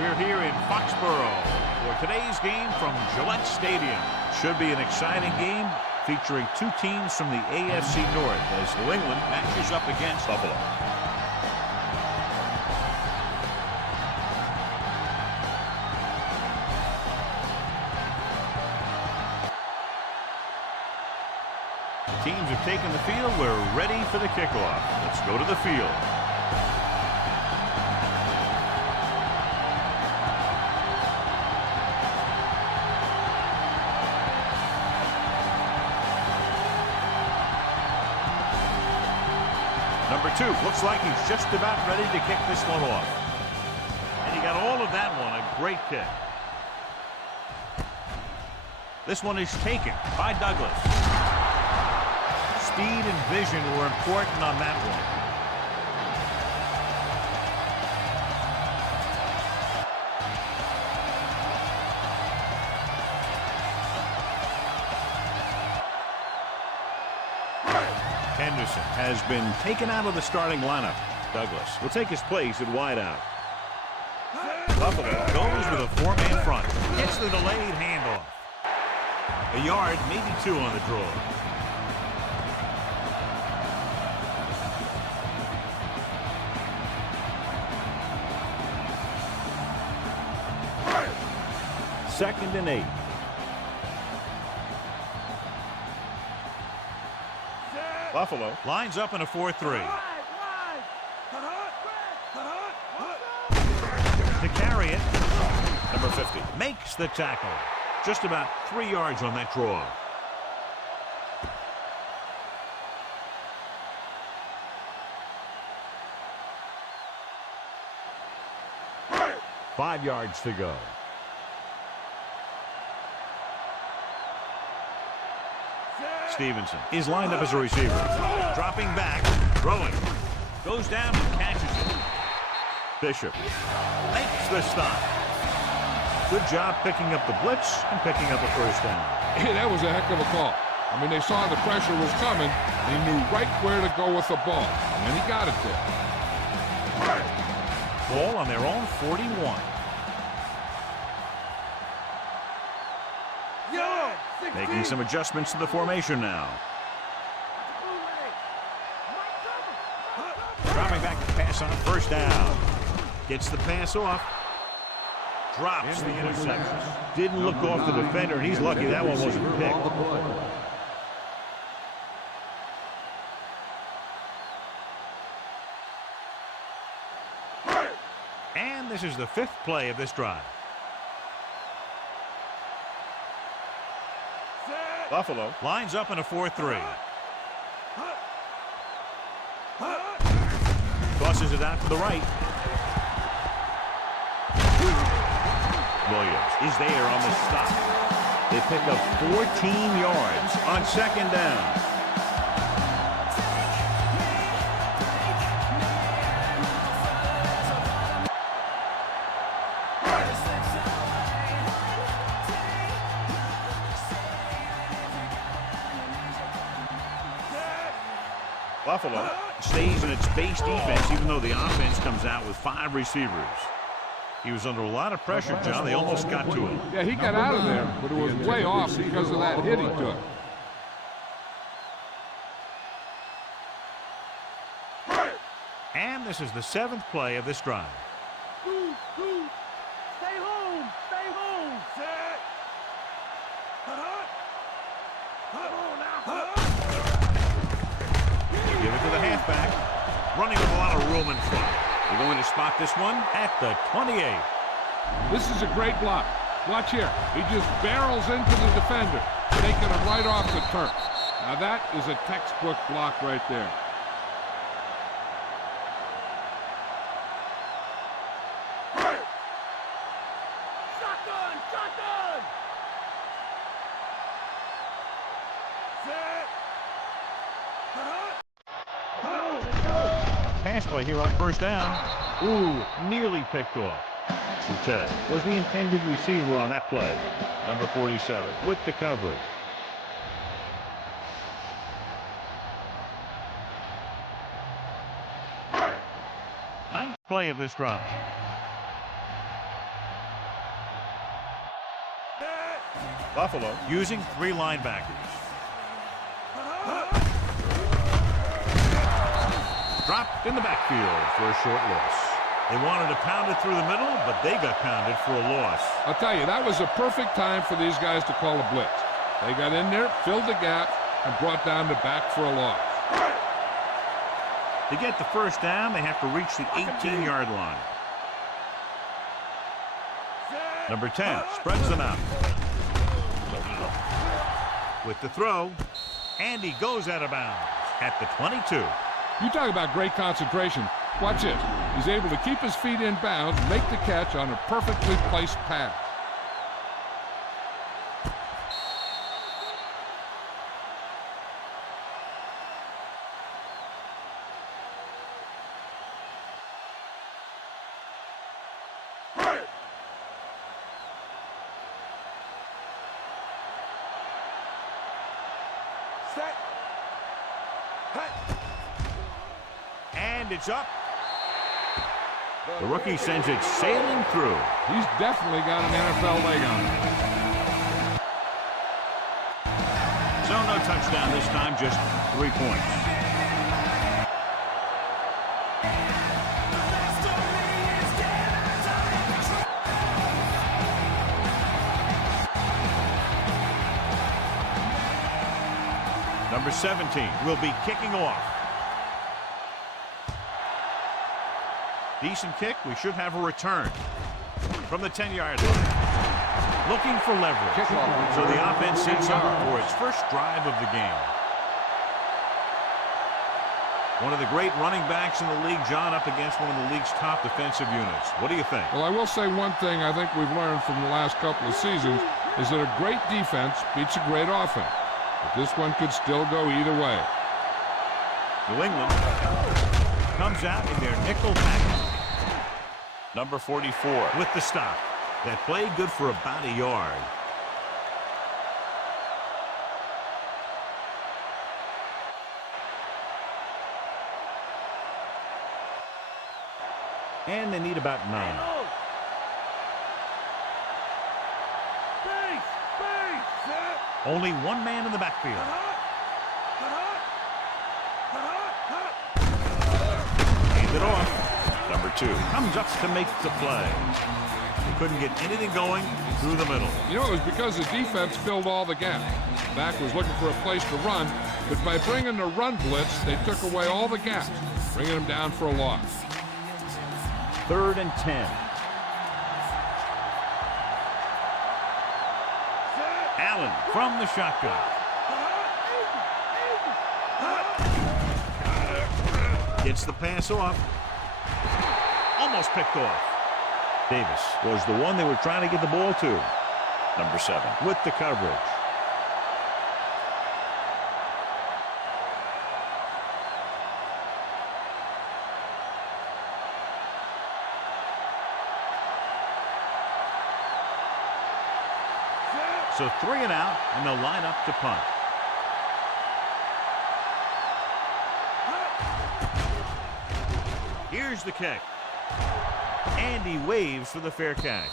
We're here in Foxborough for today's game from Gillette Stadium. Should be an exciting game featuring two teams from the AFC North as New England matches up against Buffalo. Teams have taken the field. We're ready for the kickoff. Let's go to the field. Number 2, looks like he's just about ready to kick this one off. And he got all of that one, a great kick. This one is taken by Douglas. Speed and vision were important on that one. Henderson has been taken out of the starting lineup. Douglas will take his place at wideout. Buffalo goes with a four-man front. Gets the delayed handoff. A yard, maybe 2 on the draw. Second and 8. Buffalo lines up in a 4-3. To carry it, number 50 makes the tackle. Just about 3 yards on that draw. Five yards to go. Stevenson is lined up as a receiver. Dropping back, throwing. Goes down and catches it. Bishop makes the stop. Good job picking up the blitz and picking up a first down. Hey, that was a heck of a call. I mean, they saw the pressure was coming. He knew right where to go with the ball, and he got it there. Ball on their own 41. Making some adjustments to the formation now. Dropping back to pass on first down. Gets the pass off. Drops the interception. Didn't look off the defender, and he's lucky that one wasn't picked. And this is the 5th play of this drive. Buffalo lines up in a 4-3. Tosses it out to the right. Williams is there on the stop. They pick up 14 yards on second down. Buffalo stays in its base defense even though the offense comes out with 5 receivers. He was under a lot of pressure, John. They almost got to him. Yeah, he got out of there, but it was way off because of that hit he took. And this is the 7th play of this drive. Stay home! Stay home! Set! They give it to the halfback. Running with a lot of room in front. They're going to spot this one at the 28. This is a great block. Watch here. He just barrels into the defender, taking him right off the turf. Now that is a textbook block right there. Shotgun! Shotgun! Set! Pass play here on first down. Ooh, nearly picked off. Ted was the intended receiver on that play. Number 47 with the coverage. Ninth play of this drive. Buffalo using 3 linebackers. Dropped in the backfield for a short loss. They wanted to pound it through the middle, but they got pounded for a loss. I'll tell you, that was a perfect time for these guys to call a blitz. They got in there, filled the gap, and brought down the back for a loss. To get the first down, they have to reach the 18-yard line. Number 10 spreads them out. With the throw, and he goes out of bounds at the 22. You talk about great concentration. Watch this. He's able to keep his feet in bounds, make the catch on a perfectly placed pass. Set. Hut. And it's up. The rookie sends it sailing through. He's definitely got an NFL leg on him. So no touchdown this time, just 3 points. Number 17 will be kicking off. Decent kick. We should have a return from the 10-yard line. Looking for leverage. So the offense sets up for its first drive of the game. One of the great running backs in the league, John, up against one of the league's top defensive units. What do you think? Well, I will say one thing I think we've learned from the last couple of seasons is that a great defense beats a great offense. But this one could still go either way. New England comes out in their nickel package. Number 44 with the stop. That play good for about a yard. And they need about 9. Base. Set. Only one man in the backfield. Hand it off. Number 2 comes up to make the play. He couldn't get anything going through the middle. You know, it was because the defense filled all the gaps. The back was looking for a place to run, but by bringing the run blitz, they took away all the gaps, bringing them down for a loss. 3rd and 10. Allen from the shotgun. Gets the pass off. Almost picked off. Davis was the one they were trying to get the ball to. Number 7 with the coverage. So 3 and out, and they'll line up to punt. Here's the kick. And he waves for the fair catch.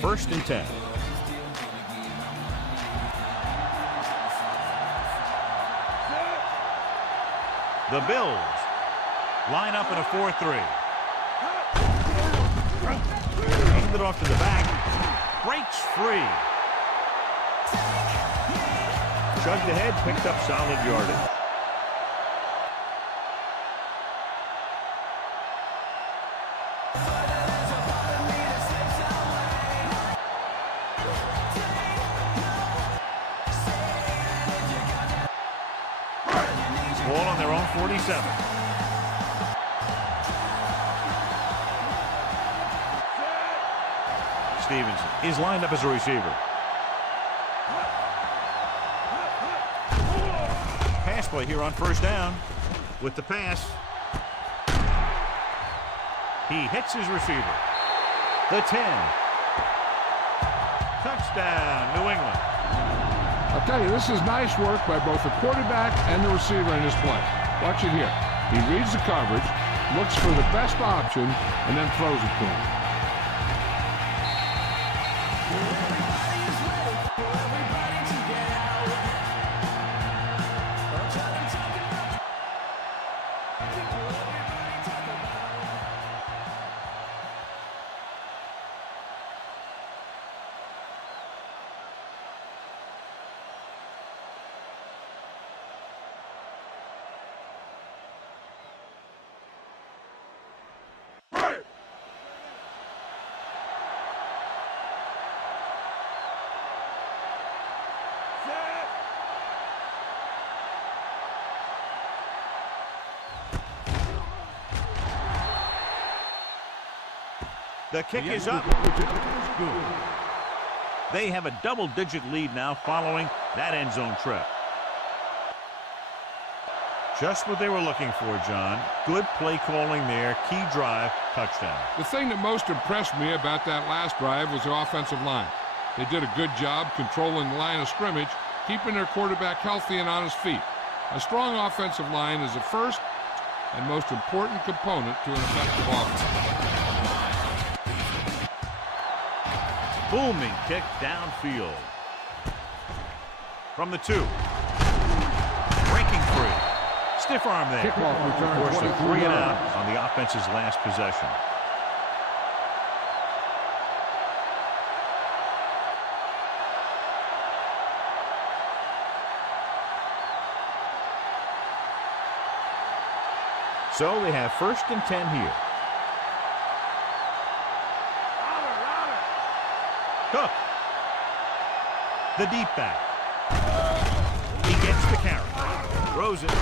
First and 10. The Bills line up in a 4-3. Hand it off to the back. Breaks free. Chugged ahead, picked up solid yardage. Ball on their own 47. Stevenson is lined up as a receiver. Pass play here on first down. With the pass, he hits his receiver. The 10. Touchdown, New England. I'll tell you, this is nice work by both the quarterback and the receiver in this play. Watch it here. He reads the coverage, looks for the best option, and then throws it to him. The kick is up. They have a double-digit lead now following that end zone trip. Just what they were looking for, John. Good play calling there. Key drive, touchdown. The thing that most impressed me about that last drive was the offensive line. They did a good job controlling the line of scrimmage, keeping their quarterback healthy and on his feet. A strong offensive line is the first and most important component to an effective offense. Booming kick downfield. From the 2. Breaking free. Stiff arm there. Kickoff return. Forced a 23 3 and yards. out on the offense's last possession. So they have 1st and 10 here. Cook. The deep back. He gets the carry. Throws it.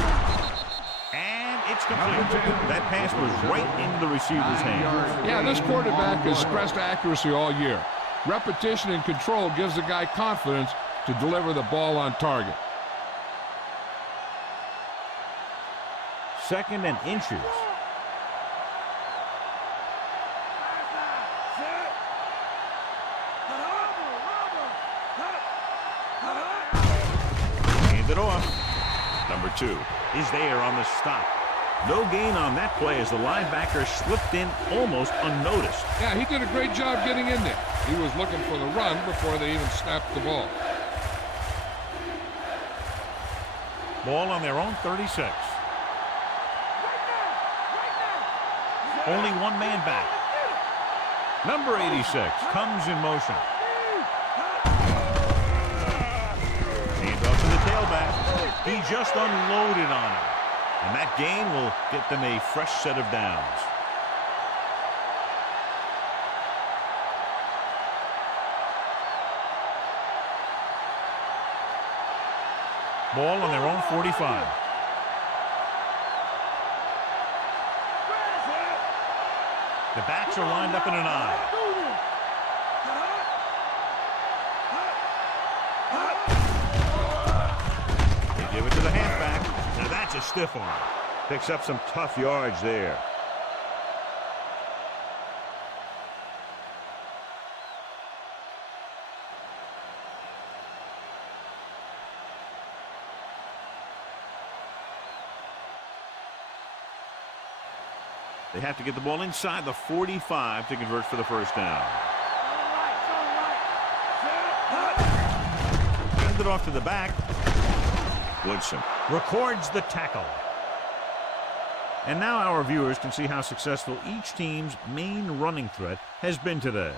And it's complete. That pass was right into the receiver's hand. Yeah, this quarterback has stressed accuracy all year. Repetition and control gives the guy confidence to deliver the ball on target. 2nd and inches. Hand it off. Number 2 is there on the stop. No gain on that play as the linebacker slipped in almost unnoticed. Yeah, he did a great job getting in there. He was looking for the run before they even snapped the ball. Ball on their own 36. Only one man back. Number 86 comes in motion. Hand off to the tailback. He just unloaded on him. And that gain will get them a fresh set of downs. Ball on their own 45. The backs are lined up in an eye. They give it to the halfback. Now that's a stiff arm. Picks up some tough yards there. They have to get the ball inside the 45 to convert for the first down. Hand it off to the back. Woodson records the tackle. And now our viewers can see how successful each team's main running threat has been today.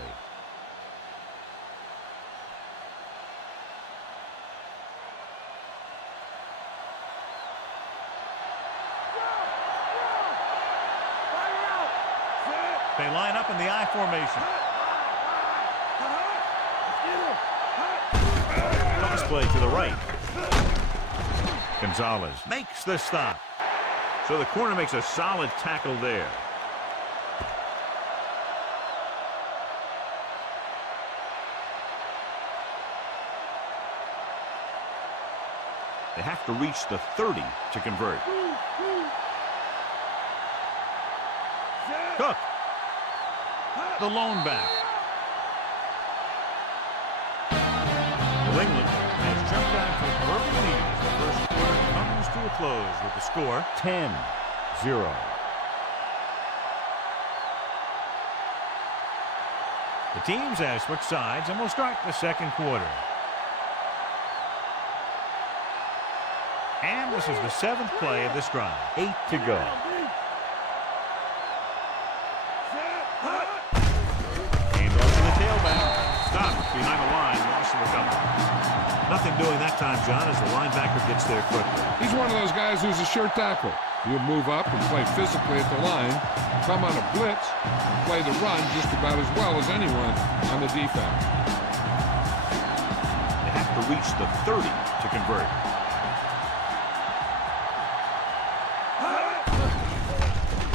They line up in the I formation. Pass play to the right. Gonzalez makes the stop. So the corner makes a solid tackle there. They have to reach the 30 to convert. Cook. The lone back. New England has jumped out for an early lead as the first quarter comes to a close with the score 10-0. The teams have switched sides and will start the second quarter. And this is the 7th play of this drive. 8 to go. Handoff to the tailback. Stopped behind the line. Loss of a couple. Nothing doing that time, John, as the linebacker gets there quickly. He's one of those guys who's a sure tackle. He'll move up and play physically at the line, come on a blitz, and play the run just about as well as anyone on the defense. They have to reach the 30 to convert.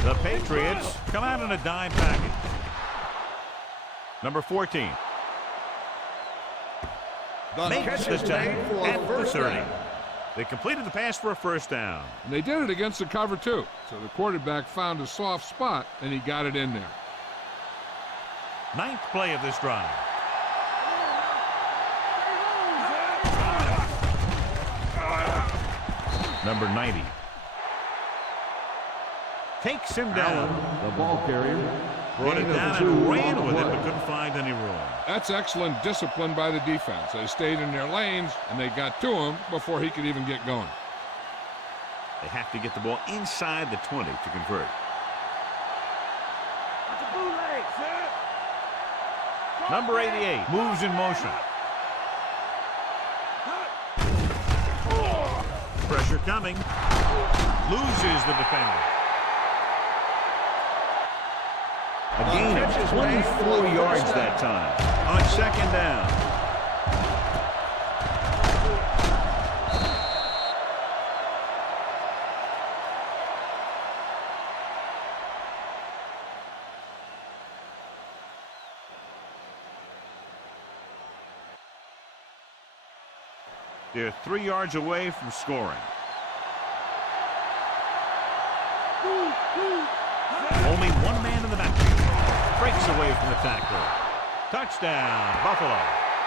The Patriots come out in a dime package. Number 14. Makes the tackle at the 30. They completed the pass for a first down. And they did it against the cover, too. So the quarterback found a soft spot, and he got it in there. 9th play of this drive. Number 90. Takes him down. The ball carrier. Brought it down and ran with it, but couldn't find any room. That's excellent discipline by the defense. They stayed in their lanes, and they got to him before he could even get going. They have to get the ball inside the 20 to convert. Number 88 moves in motion. Pressure coming. Loses the defender. A gain of 24 yards that time on second down. They're 3 yards away from scoring. Only one man in the backfield. Breaks away from the tackler. Touchdown, Buffalo.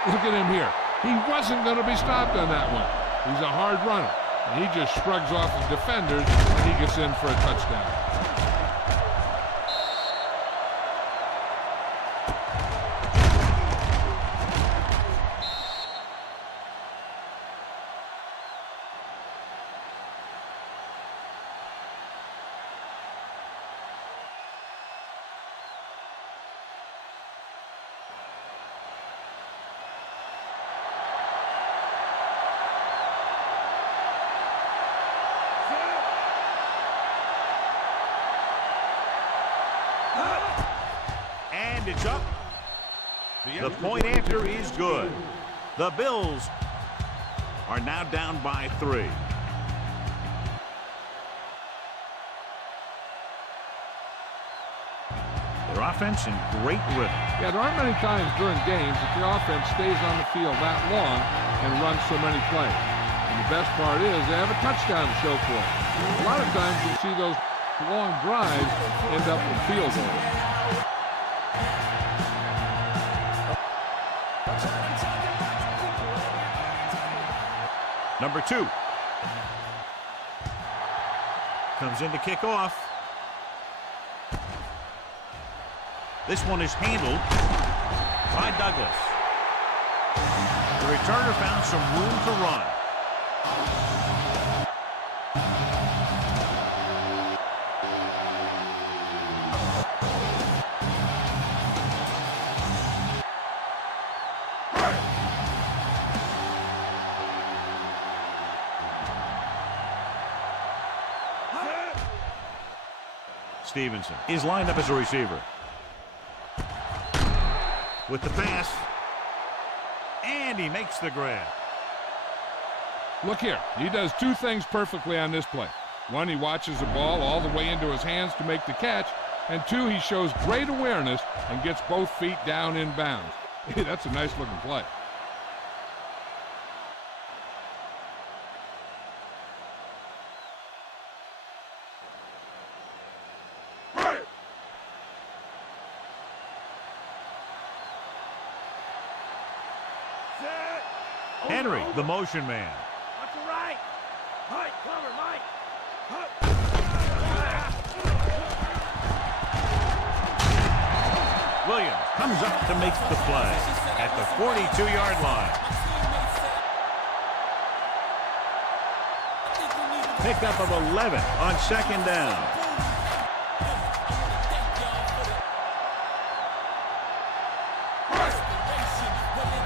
Look at him here. He wasn't going to be stopped on that one. He's a hard runner. And he just shrugs off the defenders, and he gets in for a touchdown. And it's up. The point after is good. The Bills are now down by 3. Their offense in great rhythm. Yeah, there aren't many times during games that the offense stays on the field that long and runs so many plays. And the best part is they have a touchdown to show for it. A lot of times you'll see those long drives end up with field goals. Number 2 comes in to kick off. This one is handled by Douglas. The returner found some room to run. Stevenson is lined up as a receiver. With the pass. And he makes the grab. Look here. He does 2 things perfectly on this play. 1, he watches the ball all the way into his hands to make the catch. And 2, he shows great awareness and gets both feet down in bounds. Hey, that's a nice looking play. Henry, the motion man. Watch the right. Mike, cover, Mike. Williams comes up to make the play at the 42-yard line. Pickup of 11 on second down.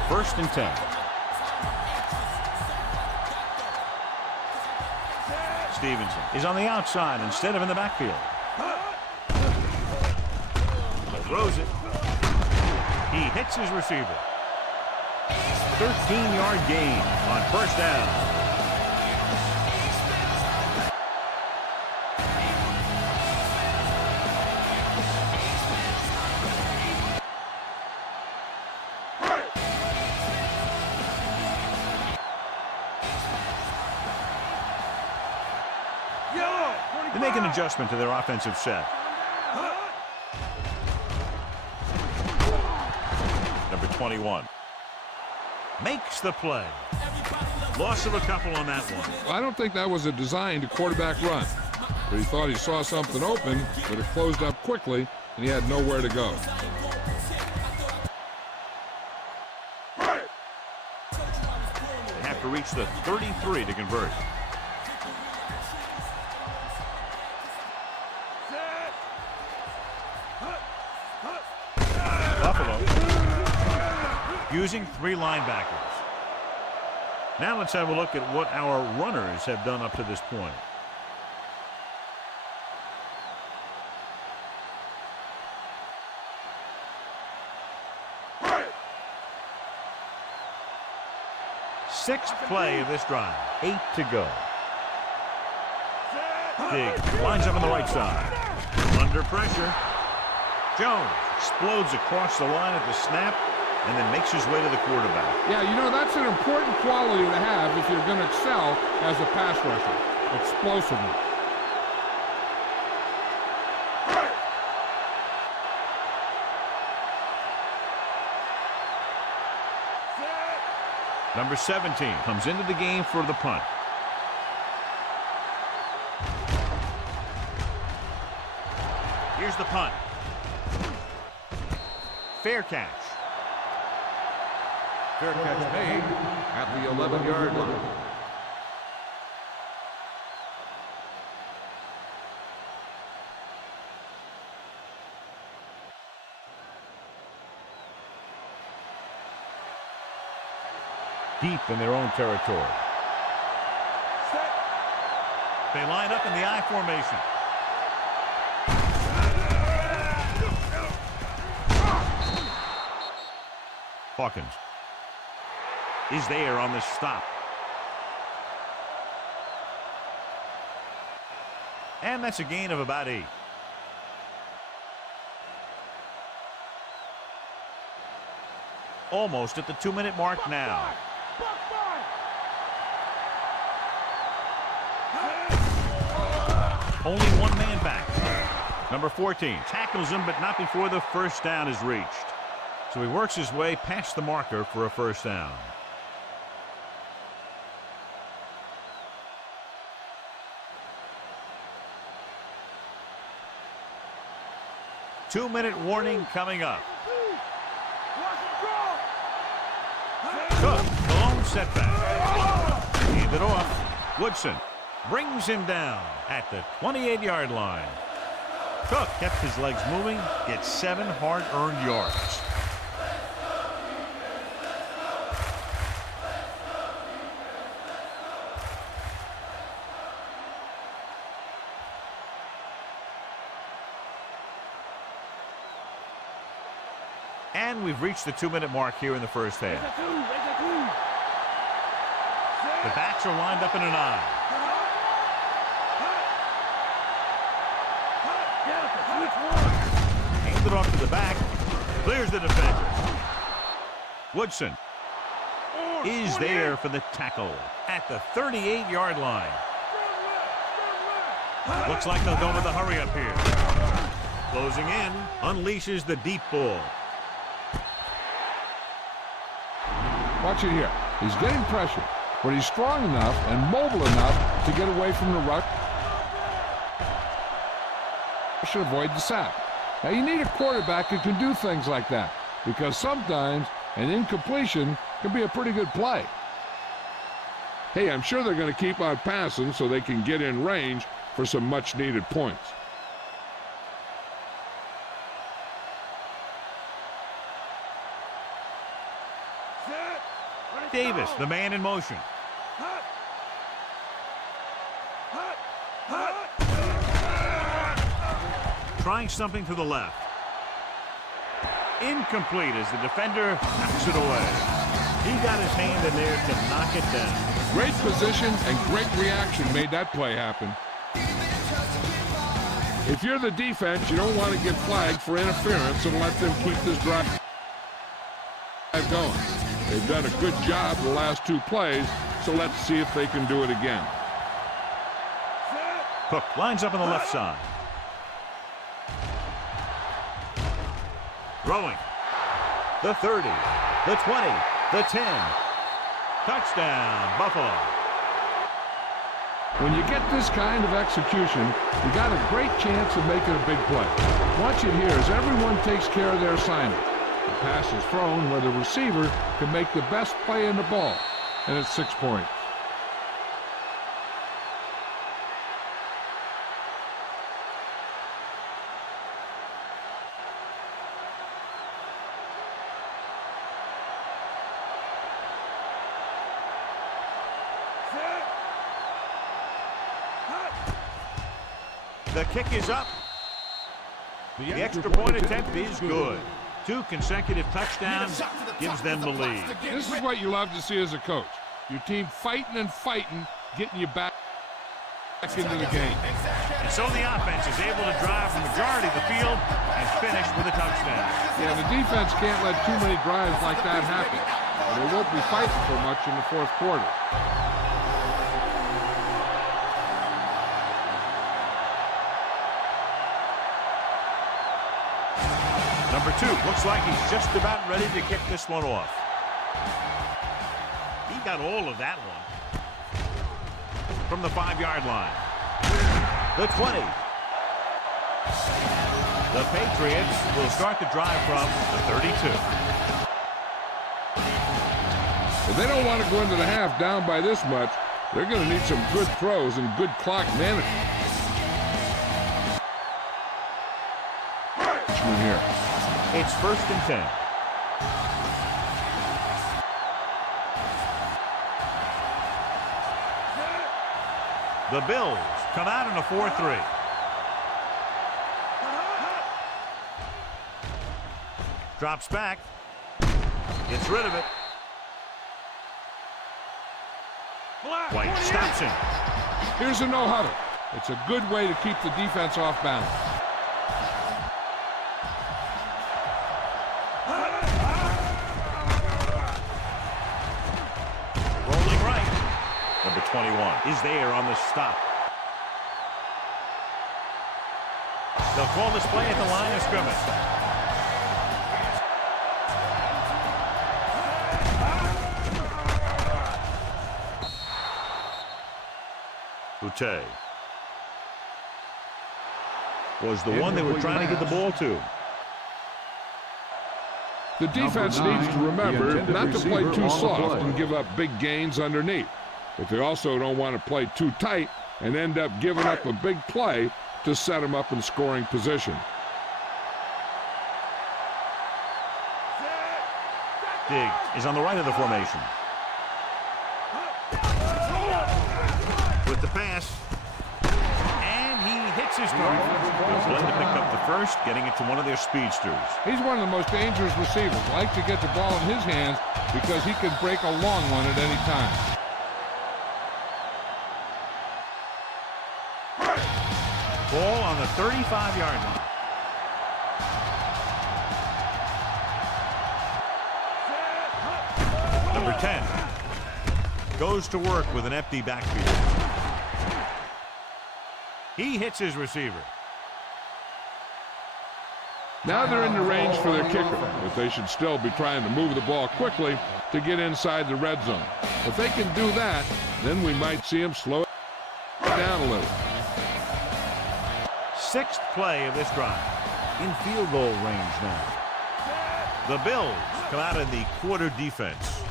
First and 10. Stevenson is on the outside instead of in the backfield. Throws it. He hits his receiver. 13-yard gain on first down. They make an adjustment to their offensive set. Number 21 makes the play. Loss of a couple on that one. I don't think that was a designed quarterback run, but he thought he saw something open, but it closed up quickly, and he had nowhere to go. They have to reach the 33 to convert. Buffalo using 3 linebackers. Now let's have a look at what our runners have done up to this point. Sixth play of this drive. 8 to go. Diggs lines up on the right side. Under pressure. Jones explodes across the line at the snap and then makes his way to the quarterback. Yeah, you know, that's an important quality to have if you're going to excel as a pass rusher. Explosiveness. Number 17 comes into the game for the punt. Here's the punt. Fair catch. Fair catch made at the 11-yard line. Deep in their own territory. They line up in the I formation. Hawkins is there on the stop. And that's a gain of about 8. Almost at the 2-minute mark now. Only one man back. Number 14 tackles him, but not before the first down is reached. So he works his way past the marker for a first down. Two-minute warning coming up. Cook, the lone setback. Hand it off. Woodson brings him down at the 28-yard line. Cook kept his legs moving, gets 7 hard-earned yards. And we've reached the 2-minute mark here in the first half. The backs are lined up in an I. Hands it off to the back. Clears the defender. Woodson is there for the tackle at the 38-yard line. Looks like they'll go with a hurry up here. Closing in, unleashes the deep ball. Watch it here. He's getting pressure, but he's strong enough and mobile enough to get away from the rush. Should avoid the sack. Now you need a quarterback who can do things like that, because sometimes an incompletion can be a pretty good play. Hey, I'm sure they're going to keep on passing so they can get in range for some much-needed points. Davis, the man in motion. Trying something to the left. Incomplete as the defender knocks it away. He got his hand in there to knock it down. Great position and great reaction made that play happen. If you're the defense, you don't want to get flagged for interference and let them keep this drive going. They've done a good job the last two plays, so let's see if they can do it again. Cook lines up on the left side. Throwing. The 30, the 20, the 10. Touchdown, Buffalo. When you get this kind of execution, you got a great chance of making a big play. Watch it here as everyone takes care of their assignment. The pass is thrown where the receiver can make the best play in the ball, and it's 6 points. The kick is up. The extra point attempt is good. 2 consecutive touchdowns gives them the lead. This is what you love to see as a coach. Your team fighting and fighting, getting you back into the game. And so the offense is able to drive the majority of the field and finish with a touchdown. Yeah, the defense can't let too many drives like that happen. Or they won't be fighting so much in the fourth quarter. Number 2 looks like he's just about ready to kick this one off. He got all of that one. From the 5-yard line. The 20. The Patriots will start the drive from the 32. If they don't want to go into the half down by this much, they're going to need some good throws and good clock management. Here. It's 1st and 10. The Bills come out in a 4-3. Drops back. Gets rid of it. White stops him. Here's a no huddle. It's a good way to keep the defense off balance. Rolling right. Number 21 is there on the stop. They'll call this play at the line of scrimmage. Ute was the one they were trying to get the ball to. The defense needs to remember not to play too soft and give up big gains underneath. But they also don't want to play too tight and end up giving up a big play to set them up in scoring position. Diggs is on the right of the formation. With the pass, and he hits his target. They'll blend to pick up the first, getting it to one of their speedsters. He's one of the most dangerous receivers. Like to get the ball in his hands because he can break a long one at any time. Ball on the 35-yard line. Number 10 goes to work with an empty backfield. He hits his receiver. Now they're in the range for their kicker, but they should still be trying to move the ball quickly to get inside the red zone. If they can do that, then we might see them slow it down a little. Sixth play of this drive. In field goal range now. The Bills come out in the quarter defense.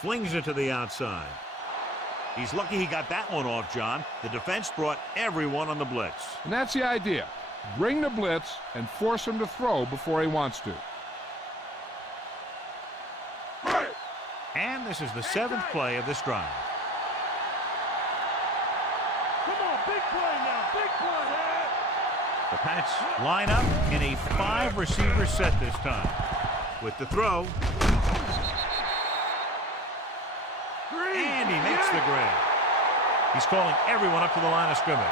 Flings it to the outside. He's lucky he got that one off, John. The defense brought everyone on the blitz. And that's the idea. Bring the blitz and force him to throw before he wants to. And this is the seventh play of this drive. Come on, big play now, big play. The Pats line up in a 5-receiver set this time. With the throw. And he makes the grab. He's calling everyone up to the line of scrimmage.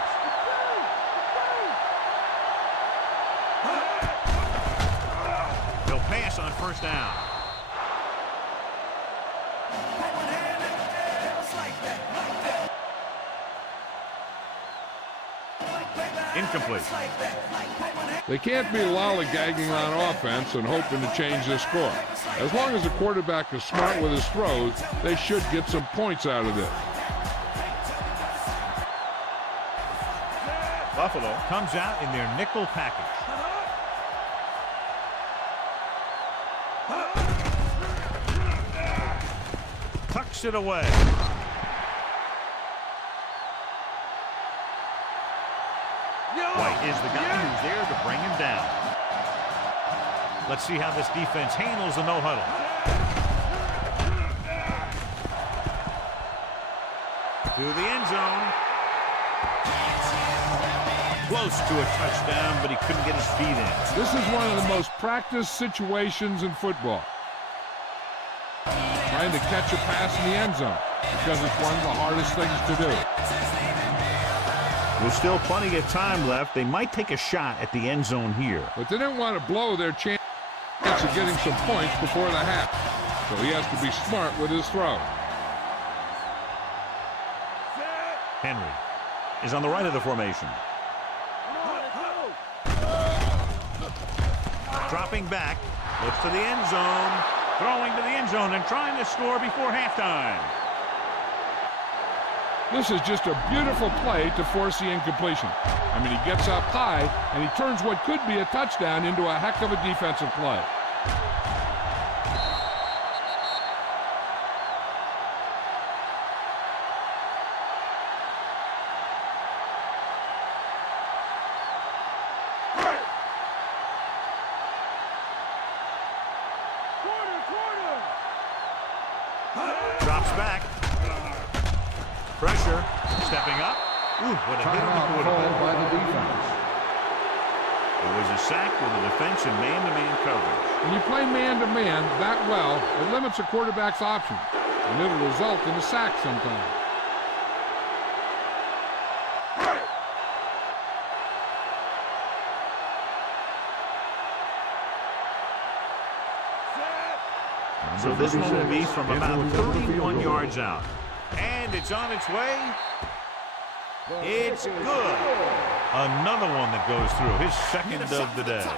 He'll pass on first down. Incomplete. They can't be lollygagging on offense and hoping to change the score. As long as the quarterback is smart with his throws, they should get some points out of this. Buffalo comes out in their nickel package. Tucks it away. White is the guy who's there to bring him down. Let's see how this defense handles the no-huddle. To the end zone. Close to a touchdown, but he couldn't get his feet in. This is one of the most practiced situations in football. Trying to catch a pass in the end zone because it's one of the hardest things to do. There's still plenty of time left. They might take a shot at the end zone here. But they didn't want to blow their chance of getting some points before the half. So he has to be smart with his throw. Henry is on the right of the formation. Dropping back, looks to the end zone, throwing to the end zone and trying to score before halftime. This is just a beautiful play to force the incompletion. I mean, he gets up high, and he turns what could be a touchdown into a heck of a defensive play. Drops back. Pressure. Stepping up. Ooh, what a hit on the Timeout quarterback. called by the defense. It was a sack with the defense in man-to-man coverage. When you play man-to-man that well, it limits a quarterback's options, and it'll result in a sack sometimes. So this one will be from about 31 yards out. And it's on its way. It's good. Another one that goes through. His second of the day.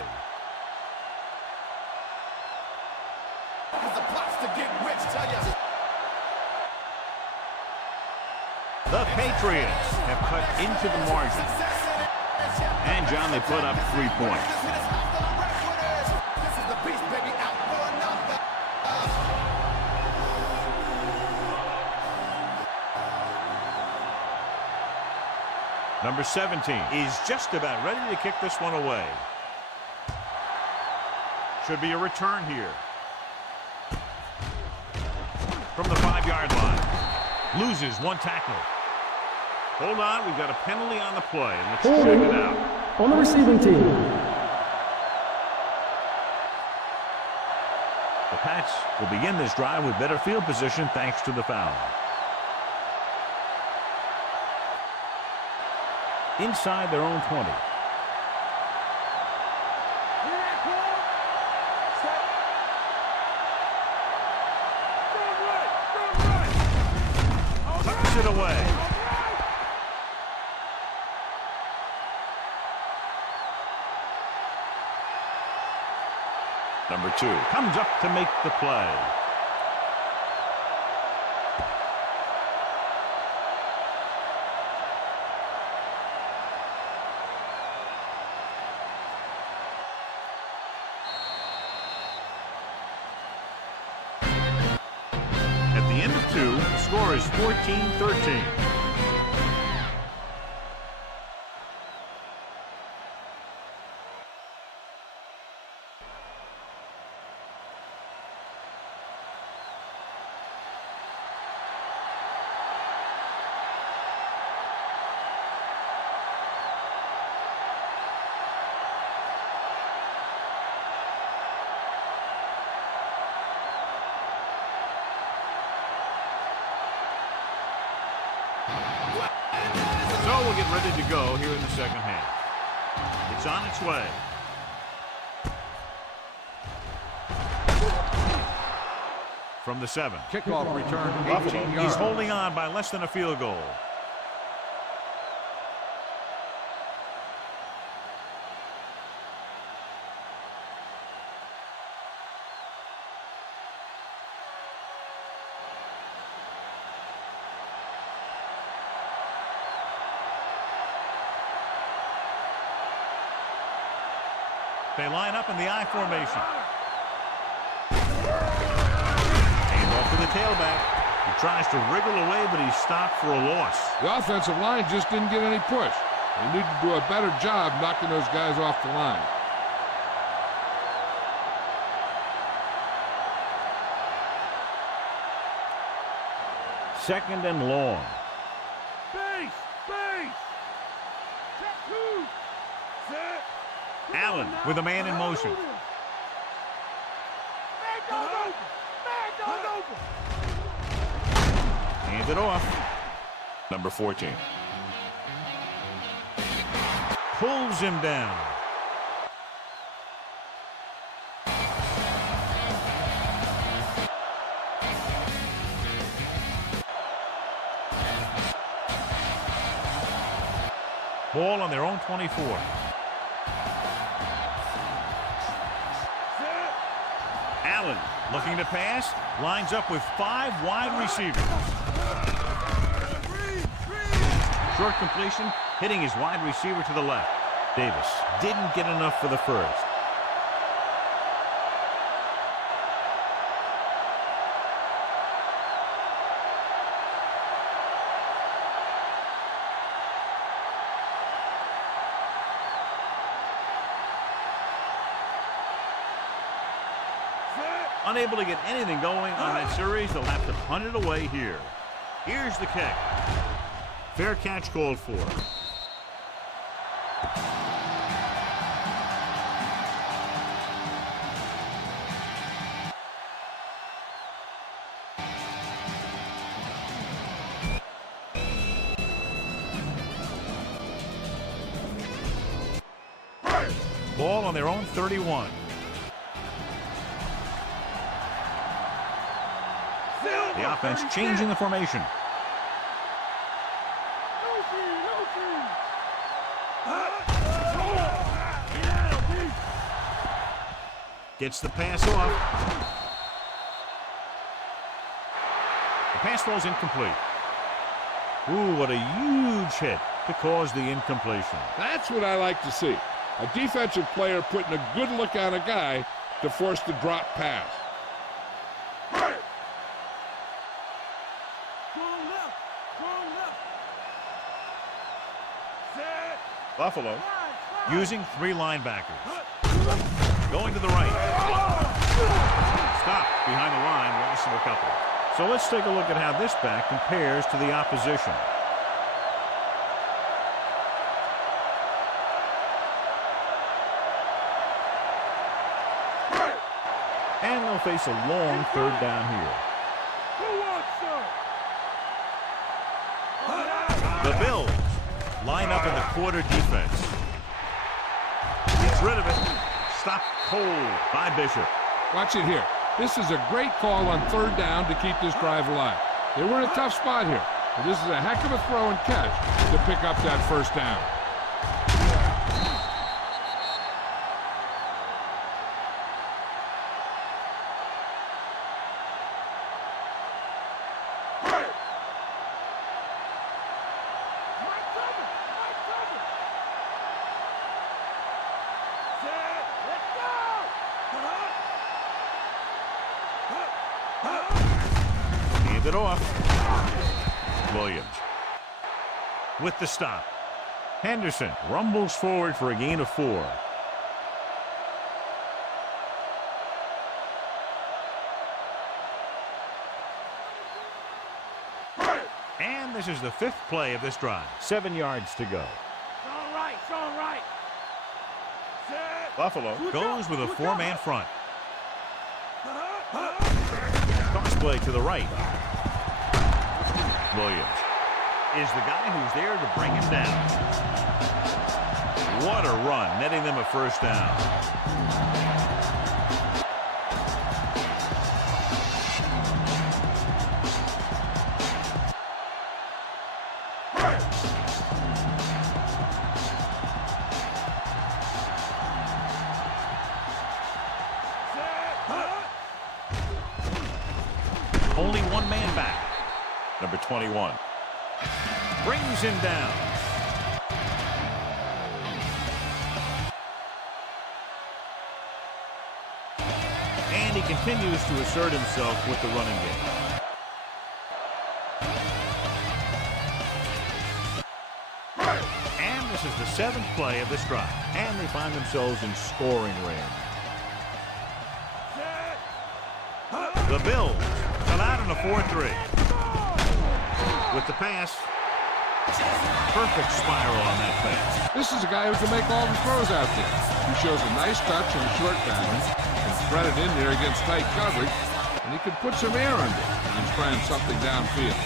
The Patriots have cut into the margin. And, John, they put up 3 points. Number 17 is just about ready to kick this one away. Should be a return here. From the 5-yard line. Loses one tackle. Hold on, we've got a penalty on the play. And let's check it out. On the receiving team. The Pats will begin this drive with better field position thanks to the foul. Inside their own 20. Tucks it away. Number 2 comes up to make the play. At the end of 2, the score is 14-13. So we'll get ready to go here in the second half. It's on its way. From the 7. Kickoff return, 18 yards. He's holding on by less than a field goal. They line up in the I formation. Hand off to the tailback. He tries to wriggle away, but he's stopped for a loss. The offensive line just didn't get any push. They need to do a better job knocking those guys off the line. Second and long. Base! Base! Check 2! Set! Allen with a man in motion. Man goes over! Man goes over! Hand it off. Number 14. Pulls him down. Ball on their own 24. Allen looking to pass. Lines up with 5 wide receivers. Short completion, hitting his wide receiver to the left. Davis didn't get enough for the first. Unable to get anything going on that series, they'll have to punt it away here. Here's the kick. Fair catch called for. Ball on their own 31. The offense changing the formation. Gets the pass off. The pass falls incomplete. Ooh, what a huge hit to cause the incompletion. That's what I like to see. A defensive player putting a good look on a guy to force the drop pass. Buffalo using 3 linebackers. Going to the right. Stop behind the line, loss of a couple. So let's take a look at how this back compares to the opposition. And they'll face a long 3rd down here. The Bills line up in the quarter defense. Gets rid of it. Stopped cold by Bishop. Watch it here. This is a great call on 3rd down to keep this drive alive. They were in a tough spot here, but this is a heck of a throw and catch to pick up that 1st down. it off. Williams with the stop. Henderson rumbles forward for a gain of 4. And this is the 5th play of this drive. 7 yards to go. It's all right. Set. Buffalo goes with a 4-man front. Toss play to the right. Williams is the guy who's there to bring him down. What a run, netting them a first down. Only one man back. Number 21. Brings him down. And he continues to assert himself with the running game. And this is the 7th play of this drive. And they find themselves in scoring range. The Bills come out in a 4-3. With the pass. Perfect spiral on that pass. This is a guy who can make all the throws out there. He shows a nice touch on a short balance, can thread it in there against tight coverage, and he can put some air under it and strand something downfield.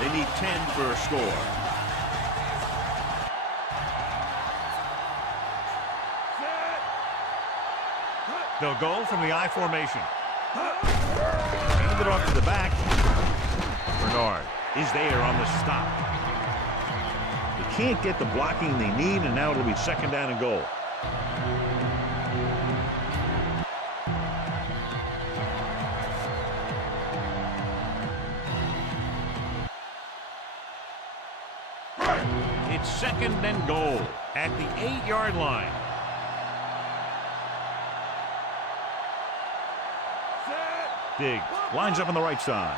They need 10 for a score. They'll go from the I formation. Hand it off to the back. Bernard is there on the stop. They can't get the blocking they need, and now it'll be 2nd down and goal. It's 2nd and goal at the 8-yard line. Diggs lines up on the right side.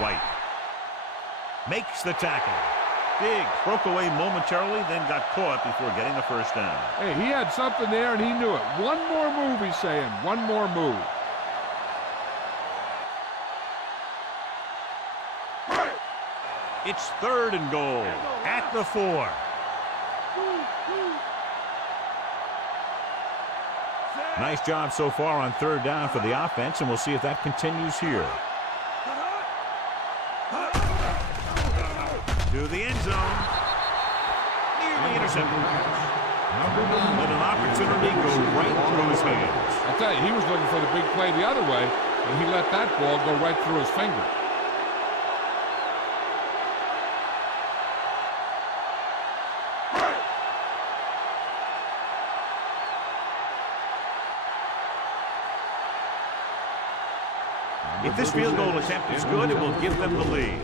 White makes the tackle. Diggs broke away momentarily, then got caught before getting the first down. Hey, he had something there, and he knew it. One more move, he's saying. One more move. It's 3rd and goal at the 4. Nice job so far on 3rd down for the offense, and we'll see if that continues here. To the end zone. Nearly intercepted. Let an opportunity go right through his hands. I'll tell you, he was looking for the big play the other way, and he let that ball go right through his finger. If this field goal attempt is good, it will give them the lead.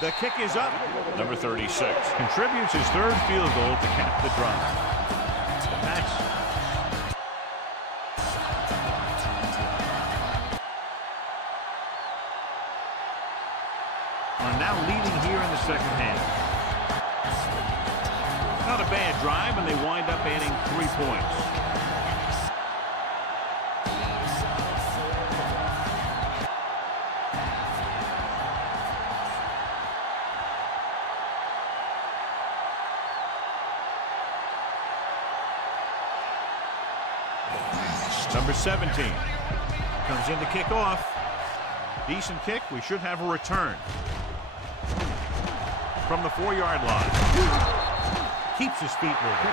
The kick is up. Number 36 contributes his 3rd field goal to cap the drive. That's are now leading here in the 2nd half. Not a bad drive, and they wind up adding 3 points. Number 17 comes in to kick off. Decent kick. We should have a return from the 4-yard line. Keeps his feet moving.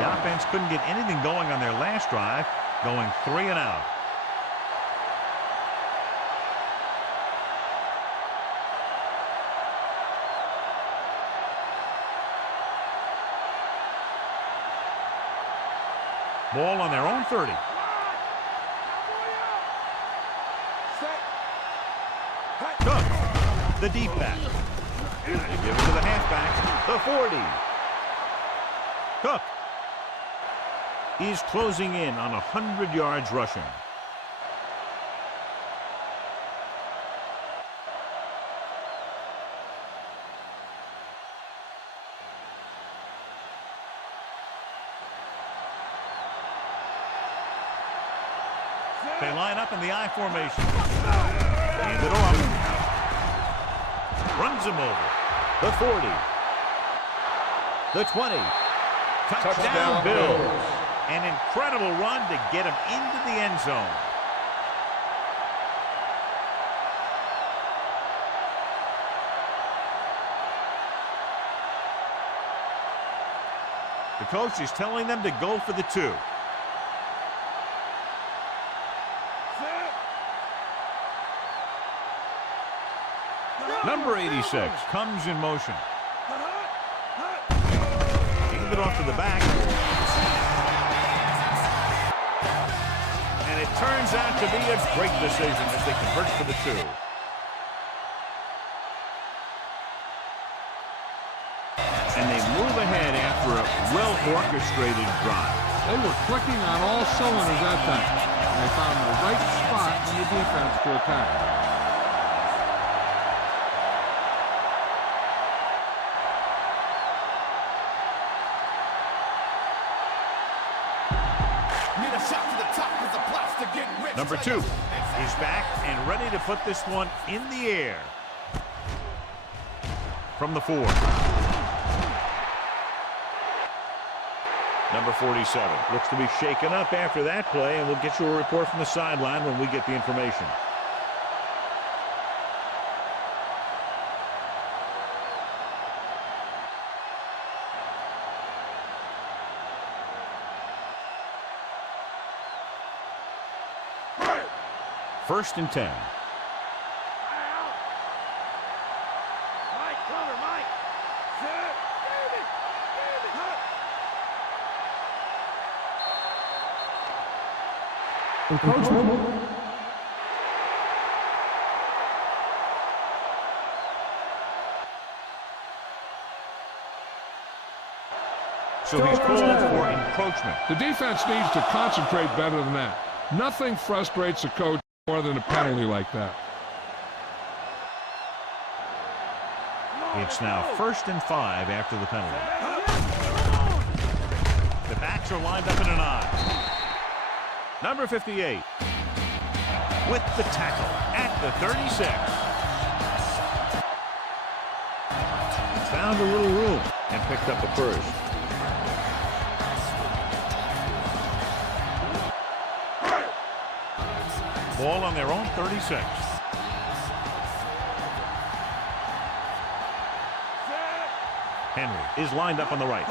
The offense couldn't get anything going on their last drive, going 3 and out. Ball on their own 30. Cook The deep back. They give it to the halfback. The 40. Cook. He's closing in on 100 yards rushing. They line up in the I formation. Hand it off. Runs him over. The 40. The 20. Touchdown Bills. An incredible run to get him into the end zone. The coach is telling them to go for the 2. Number 86 comes in motion. Hand it off to the back. And it turns out to be a great decision as they convert for the 2. And they move ahead after a well-orchestrated drive. They were clicking on all cylinders that time. And they found the right spot in the defense to attack. Number 2 is back and ready to put this one in the air. From the 4. Number 47 looks to be shaken up after that play, and we'll get you a report from the sideline when we get the information. First and 10. Mike, cover, Mike. Set. So he's called for encroachment. The defense needs to concentrate better than that. Nothing frustrates a coach more than a penalty like that. It's now 1st and 5 after the penalty. The backs are lined up in an I. Number 58 with the tackle at the 36. Found a little room and picked up the first. Ball on their own 36. Henry is lined up on the right.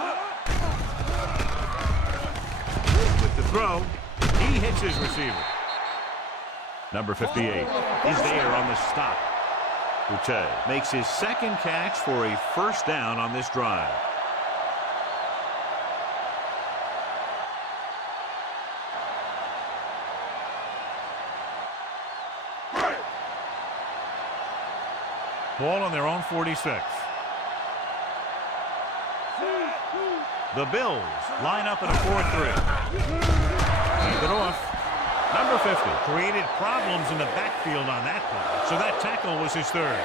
With the throw, he hits his receiver. Number 58 is there on the stop. Boutte makes his second catch for a first down on this drive. Ball on their own 46. The Bills line up in a 4-3. Hand it off. Number 50 created problems in the backfield on that play, so that tackle was his third.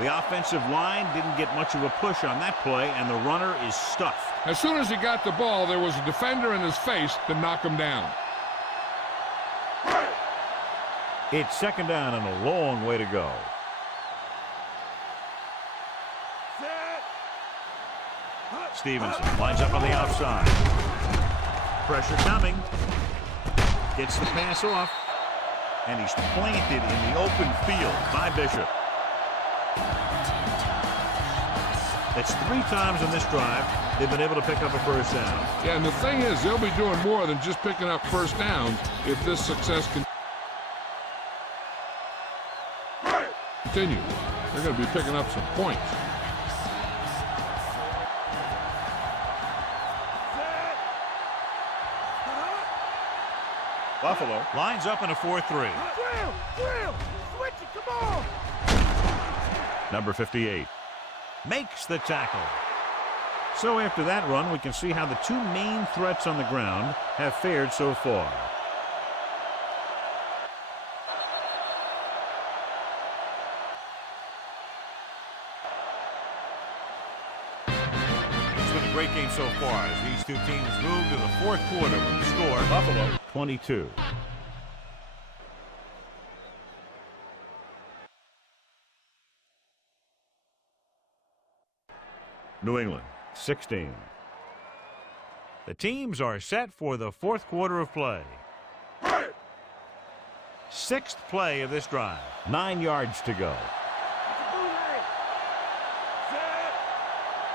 The offensive line didn't get much of a push on that play, and the runner is stuffed. As soon as he got the ball, there was a defender in his face to knock him down. It's second down and a long way to go. Stevenson lines up on the outside. Pressure coming. Gets the pass off. And he's planted in the open field by Bishop. That's 3 times on this drive they've been able to pick up a first down. Yeah, and the thing is, they'll be doing more than just picking up first downs if this success continues. They're going to be picking up some points. Buffalo. Lines up in a 4-3. Drill! Switch it, come on! Number 58 makes the tackle. So after that run, we can see how the two main threats on the ground have fared so far. It's been a great game so far as these two teams move to the fourth quarter with the score Buffalo. 22. New England 16. The teams are set for the fourth quarter of play. Sixth play of this drive. 9 yards to go.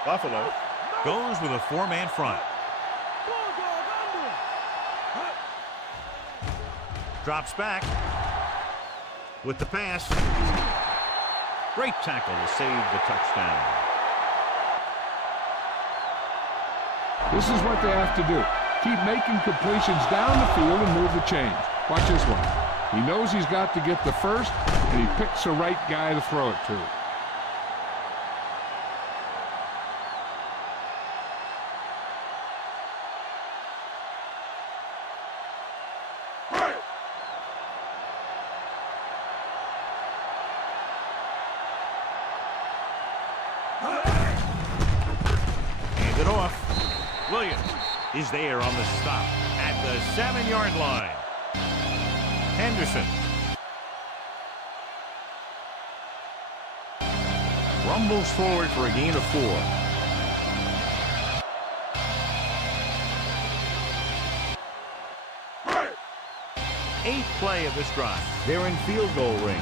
Buffalo. Goes with a 4-man front. Drops back with the pass. Great tackle to save the touchdown. This is what they have to do. Keep making completions down the field and move the chains. Watch this one. He knows he's got to get the first, and he picks the right guy to throw it to. Hand it off. Williams is there on the stop at the 7-yard line. Henderson. Rumbles forward for a gain of 4. Eighth play of this drive. They're in field goal range.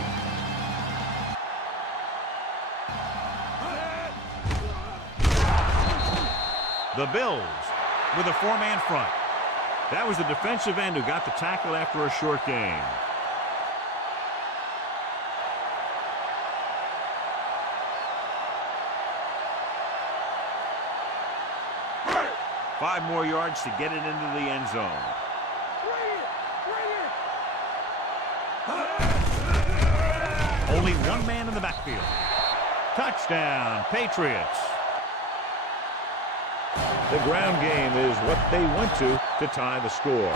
The Bills with a 4-man front. That was the defensive end who got the tackle after a short gain. Five more yards to get it into the end zone. Only one man in the backfield. Touchdown, Patriots. The ground game is what they went to tie the score.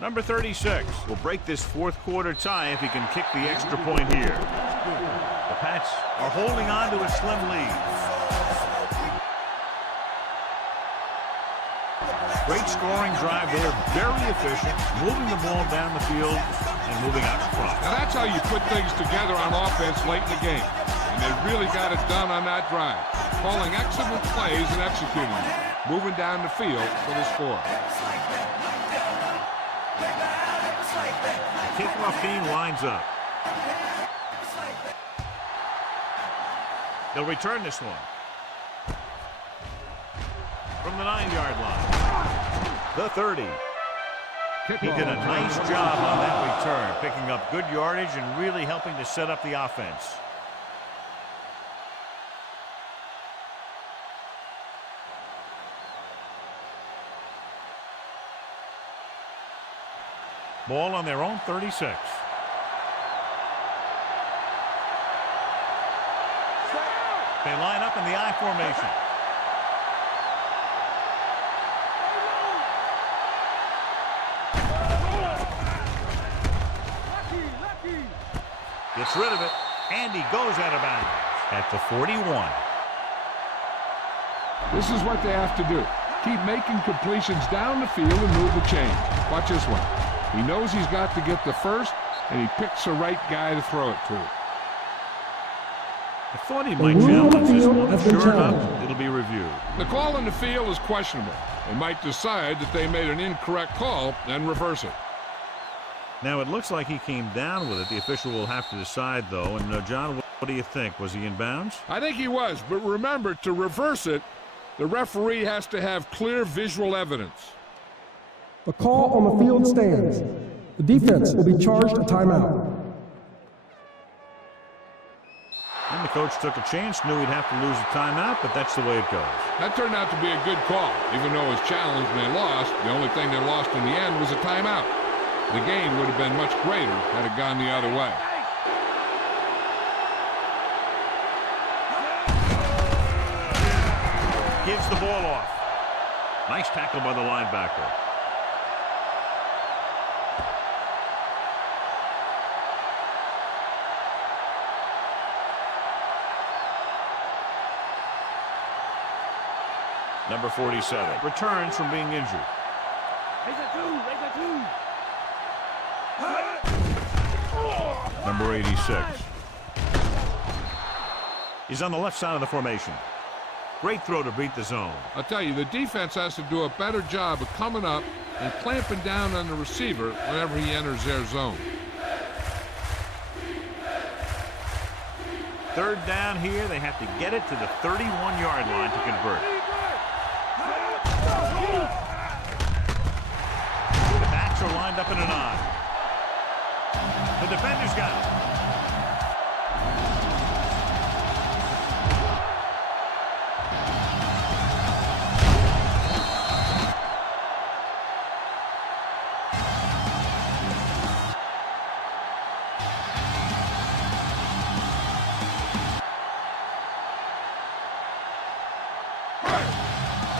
Number 36 will break this fourth quarter tie if he can kick the extra point here. The Pats are holding on to a slim lead. Great scoring drive there, very efficient, moving the ball down the field and moving out in front. Now that's how you put things together on offense late in the game. And they really got it done on that drive. Calling excellent plays and executing them. Moving down the field for the score. Kickoff team lines up. They'll return this one. From the 9-yard line. The 30. He did a nice job on that return, picking up good yardage and really helping to set up the offense. Ball on their own 36. They line up in the I formation. Gets rid of it, and he goes out of bounds at the 41. This is what they have to do. Keep making completions down the field and move the chain. Watch this one. He knows he's got to get the first, and he picks the right guy to throw it to. I thought he might challenge this one. Sure enough, challenged. it'll be reviewed. The call in the field is questionable. They might decide that they made an incorrect call and reverse it. Now, it looks like he came down with it. The official will have to decide, though. And, John, what do you think? Was he in bounds? I think he was, but remember, to reverse it, the referee has to have clear visual evidence. The call on the field stands. The defense will be charged a timeout. And the coach took a chance, knew he'd have to lose a timeout, but that's the way it goes. That turned out to be a good call. Even though it was challenged and they lost, the only thing they lost in the end was a timeout. The game would have been much greater had it gone the other way. Gives the ball off. Nice tackle by the linebacker. Number 47 returns from being injured. Number 86 is on the left side of the formation. Great throw to beat the zone. I'll tell you, the defense has to do a better job of coming up and clamping down on the receiver whenever he enters their zone. Third down here. They have to get it to the 31-yard line to convert. The backs are lined up in an I. The defender's got it.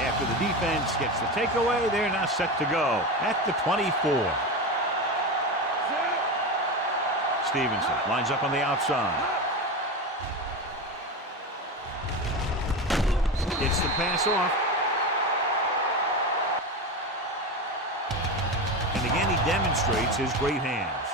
After the defense gets the takeaway, they're now set to go at the 24. Stevenson lines up on the outside. Gets the pass off. And again, he demonstrates his great hands.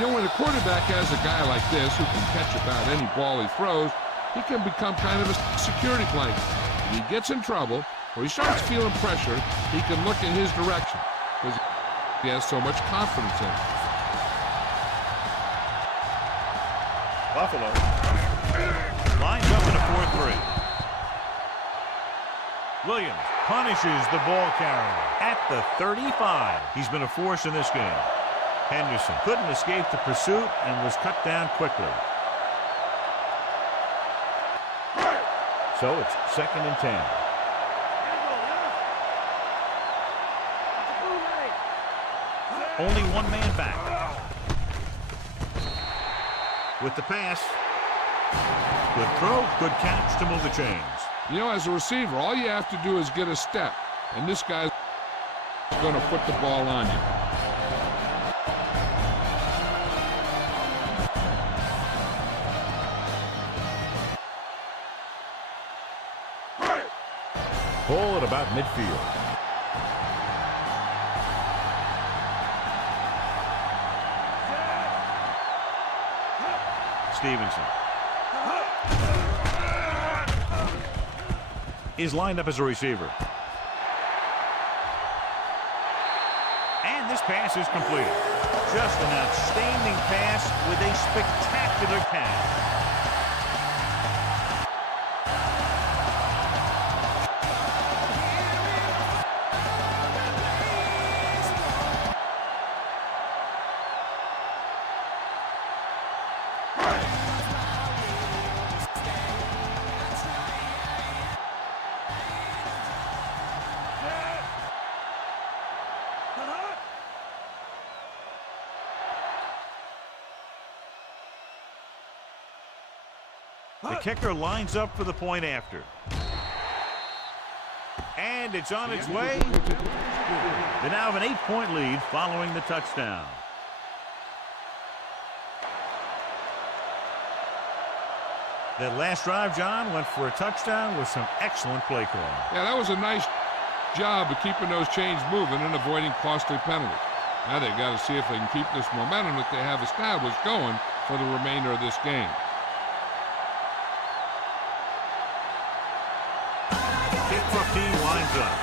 You know, when a quarterback has a guy like this who can catch about any ball he throws, he can become kind of a security blanket. If he gets in trouble or he starts feeling pressure, he can look in his direction because he has so much confidence in him. Buffalo lines up in a 4-3. Williams punishes the ball carrier at the 35. He's been a force in this game. Henderson couldn't escape the pursuit and was cut down quickly. So it's 2nd and 10. Only one man back. With the pass. Good throw, good catch to move the chains. You know, as a receiver, all you have to do is get a step, and this guy's going to put the ball on you. Ball at about midfield. Stevenson is lined up as a receiver. And this pass is completed. Just an outstanding pass with a spectacular catch. The kicker lines up for the point after. And it's on its way. They now have an 8-point lead following the touchdown. That last drive, John, went for a touchdown with some excellent play calling. Yeah, that was a nice job of keeping those chains moving and avoiding costly penalties. Now they've got to see if they can keep this momentum that they have established going for the remainder of this game. Kick 15 lines up.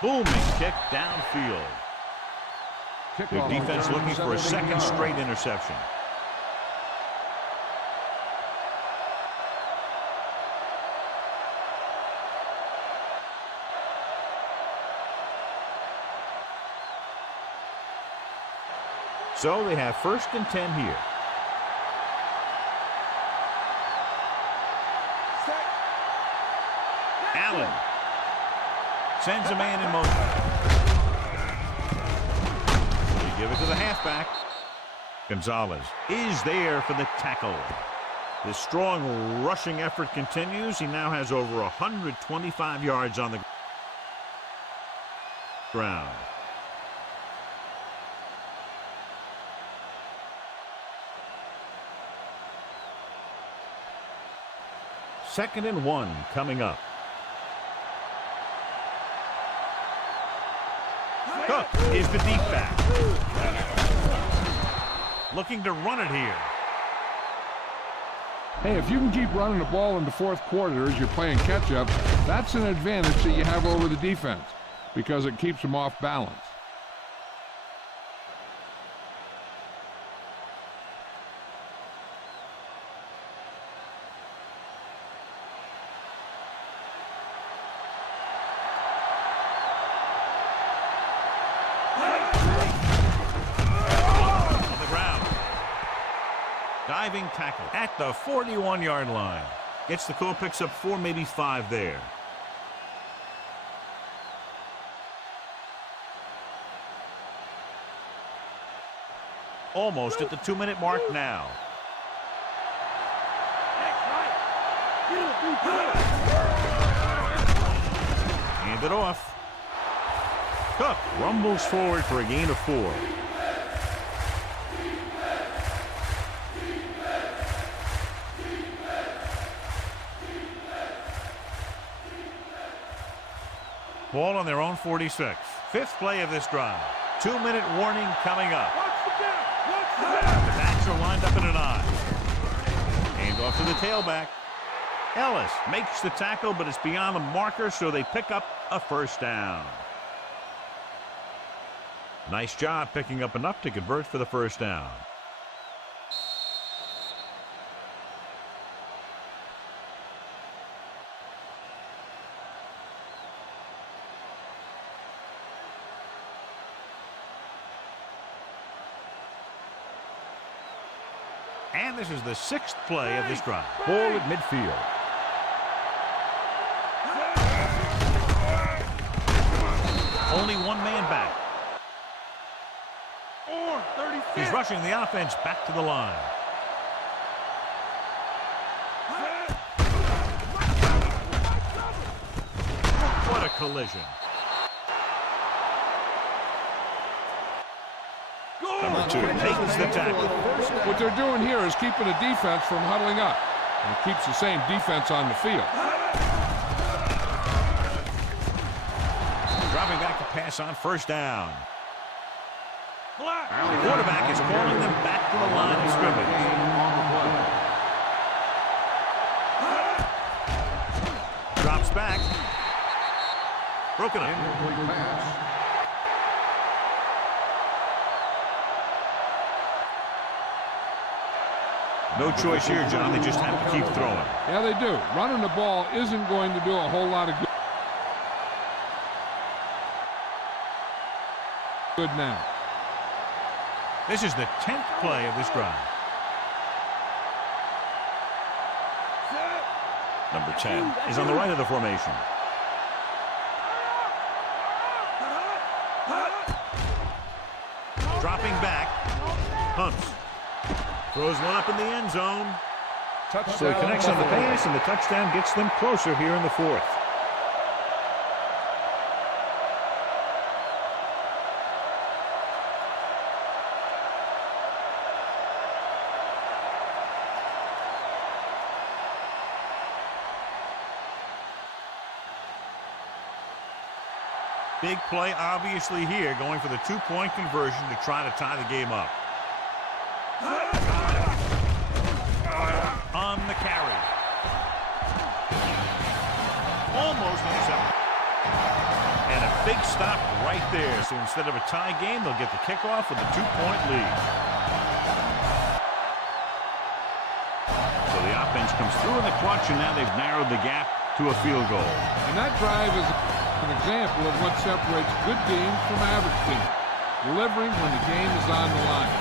Booming kick downfield. Their defense looking for a second straight interception. So they have 1st and 10 here. Allen sends a man in motion. They give it to the halfback. Gonzalez is there for the tackle. This strong rushing effort continues. He now has over 125 yards on the ground. Second and 1 coming up. Cook is the deep back. Looking to run it here. Hey, if you can keep running the ball in the 4th quarter as you're playing catch-up, that's an advantage that you have over the defense because it keeps them off balance. Diving tackle at the 41-yard line. Gets the call, picks up 4, maybe 5 there. Almost at the 2-minute mark now. Hand it off. Cook rumbles forward for a gain of 4. Ball on their own 46. 5th play of this drive. 2-minute warning coming up. The backs are lined up in an I. Hand off to the tailback. Ellis makes the tackle, but it's beyond the marker, so they pick up a 1st down. Nice job picking up enough to convert for the 1st down. And this is the 6th play of this drive. Ball at midfield. Only 1 man back. He's rushing the offense back to the line. What a collision. Number 2 takes the tackle. What they're doing here is keeping the defense from huddling up. And it keeps the same defense on the field. Dropping back to pass on 1st down. The quarterback is calling them back to the line of scrimmage. Drops back. Broken up. No choice here, John. They just have to keep throwing. Yeah, they do. Running the ball isn't going to do a whole lot of good now. This is the 10th play of this drive. Number 10 is on the right of the formation. Dropping back. Hunts. Throws one up in the end zone. So he connects on the pass, and the touchdown gets them closer here in the 4th. Big play, obviously, here, going for the two-point conversion to try to tie the game up. On the carry. Almost intercepted. And a big stop right there. So instead of a tie game, they'll get the kickoff with a two-point lead. So the offense comes through in the clutch, and now they've narrowed the gap to a field goal. And that drive is an example of what separates good teams from average teams. Delivering when the game is on the line.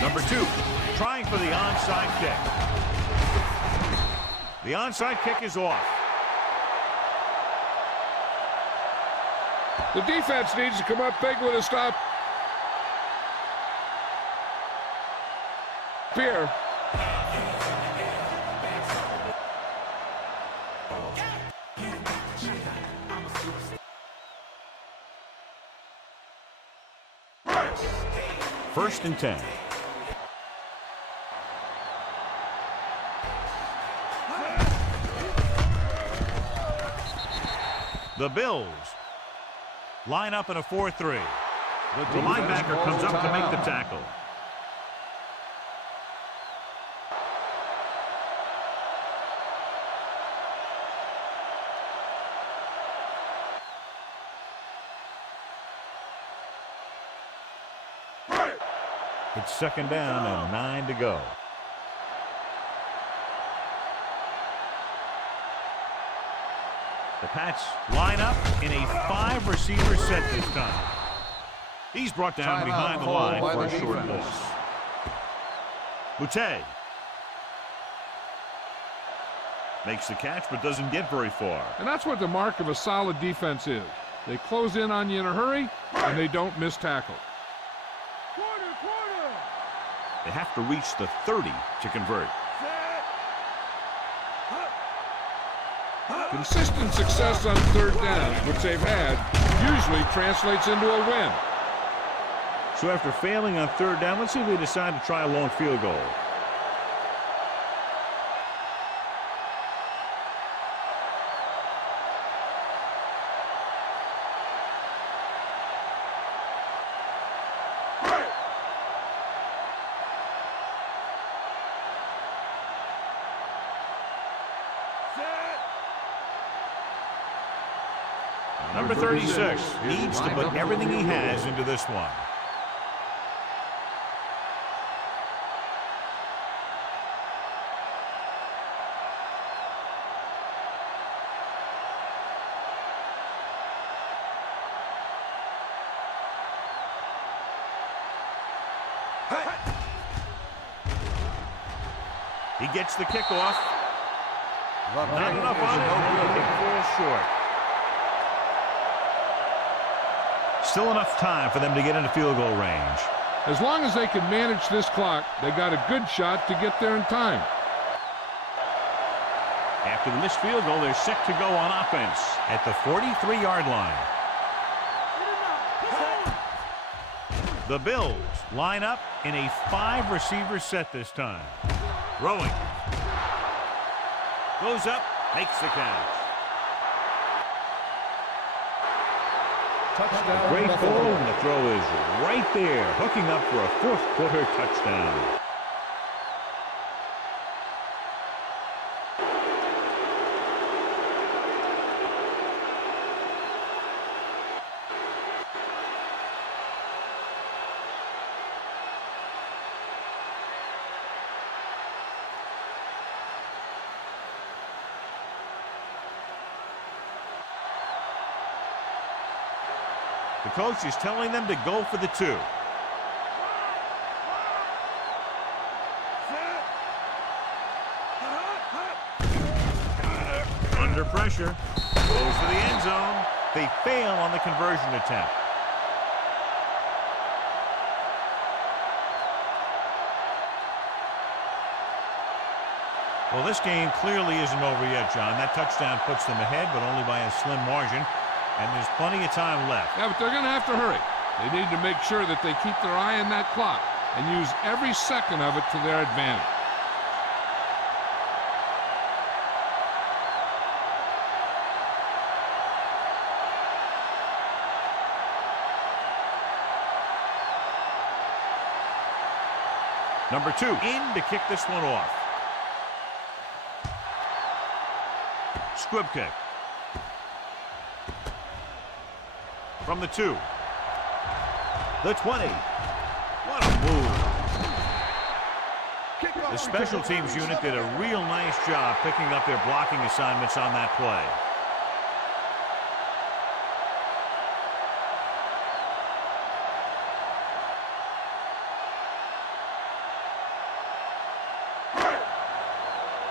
Number 2, trying for the onside kick. The onside kick is off. The defense needs to come up big with a stop here. First and 10. The Bills line up in a 4-3. The linebacker comes up to make the tackle. It's second down and 9 to go. The Pats line up in a 5-receiver set this time. He's brought down behind the line for a short loss. Boutte makes the catch but doesn't get very far. And that's what the mark of a solid defense is. They close in on you in a hurry, and they don't miss tackle. Quarter. They have to reach the 30 to convert. Consistent success on third down, which they've had, usually translates into a win. So after failing on third down, let's see if they decide to try a long field goal. Number 36 needs to put everything he has into this one. He gets the kickoff. Not enough on it. It falls short. Still enough time for them to get into field goal range. As long as they can manage this clock, they got a good shot to get there in time. After the missed field goal, they're set to go on offense at the 43-yard line. The Bills line up in a 5-receiver set this time. Throwing. Goes up, makes the catch. Touchdown. Great ball, and the throw is right there, hooking up for a fourth-quarter touchdown. The coach is telling them to go for the 2. Under pressure. Goes to the end zone. They fail on the conversion attempt. Well, this game clearly isn't over yet, John. That touchdown puts them ahead, but only by a slim margin. And there's plenty of time left. Yeah, but they're going to have to hurry. They need to make sure that they keep their eye on that clock and use every second of it to their advantage. Number 2 in to kick this one off. Squib kick. From the 2. The 20. What a move. The special teams unit did a real nice job picking up their blocking assignments on that play.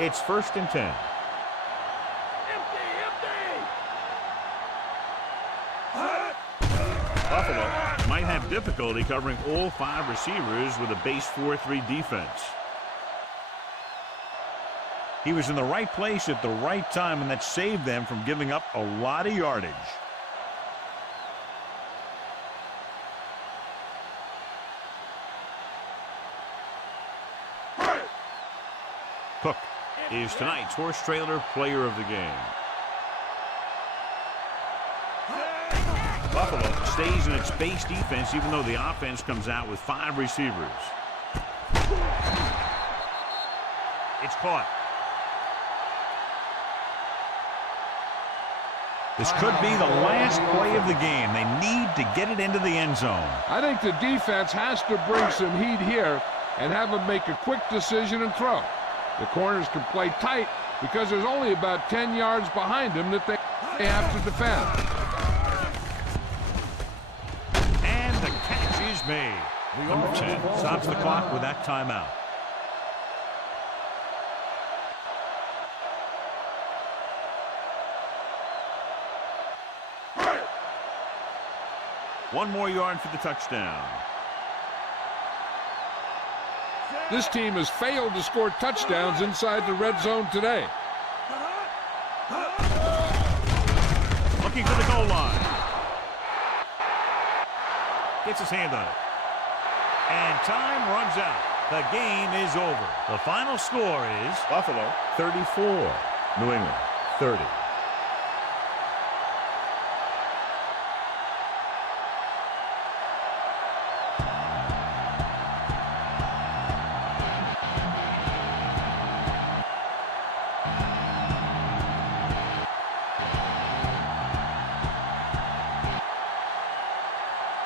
It's 1st and 10. Buffalo might have difficulty covering all 5 receivers with a base 4-3 defense. He was in the right place at the right time, and that saved them from giving up a lot of yardage. Cook is tonight's horse trailer player of the game. Buffalo stays in its base defense even though the offense comes out with 5 receivers. It's caught. This could be the last play of the game. They need to get it into the end zone. I think the defense has to bring some heat here and have them make a quick decision and throw. The corners can play tight because there's only about 10 yards behind them that they have to defend. And the catch is made. Number 10 stops the clock with that timeout. One more yard for the touchdown. This team has failed to score touchdowns inside the red zone today. Looking for the goal line. Gets his hand on it. And time runs out. The game is over. The final score is Buffalo 34, New England 30.